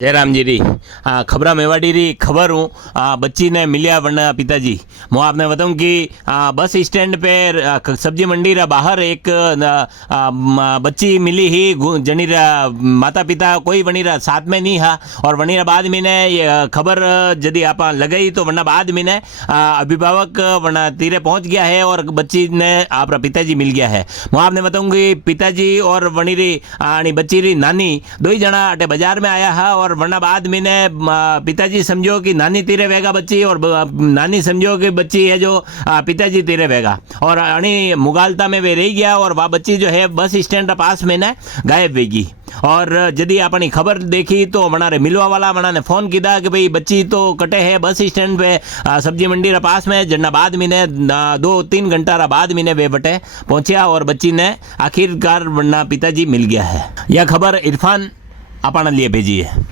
जयराम जी री खबरा मेवाड़ी री खबर हूँ। बच्ची ने मिलिया वरना पिताजी। मैं आपने बताऊँ कि बस स्टैंड पे सब्जी मंडी रा बाहर एक बच्ची मिली ही जनी रा माता पिता कोई वनी रा साथ में नहीं हा। और वनी रा बाद मैंने खबर यदि आप लगाई तो वरना बाद मैंने अभिभावक वरना तीरे पहुंच गया है और बच्ची ने आप पिताजी मिल गया है। मैं आपने बताऊँ कि पिताजी और वनी री बच्ची री नानी दो ही जना अटे बाजार में आया है। और वरना बाद मैंने पिताजी समझो कि नानी तीरे वेगा बच्ची और नानी समझो कि बच्ची है जो पिताजी तीरे वेगा और अणी मुगालता में वे रह गया। और वह बच्ची जो है बस स्टैंड पास में ने गायब वेगी। और यदि अपनी खबर देखी तो मनारे मिलवा वाला मना ने फोन किया कि भाई बच्ची तो कटे है बस स्टैंड पे सब्जी मंडी रा पास में। जना बाद मैंने 2-3 घंटा रा बाद मैंने वे बटे पहुंचा और बच्ची ने आखिरकार वरना पिताजी मिल गया है। यह खबर इरफान अपना लिए भेजी है।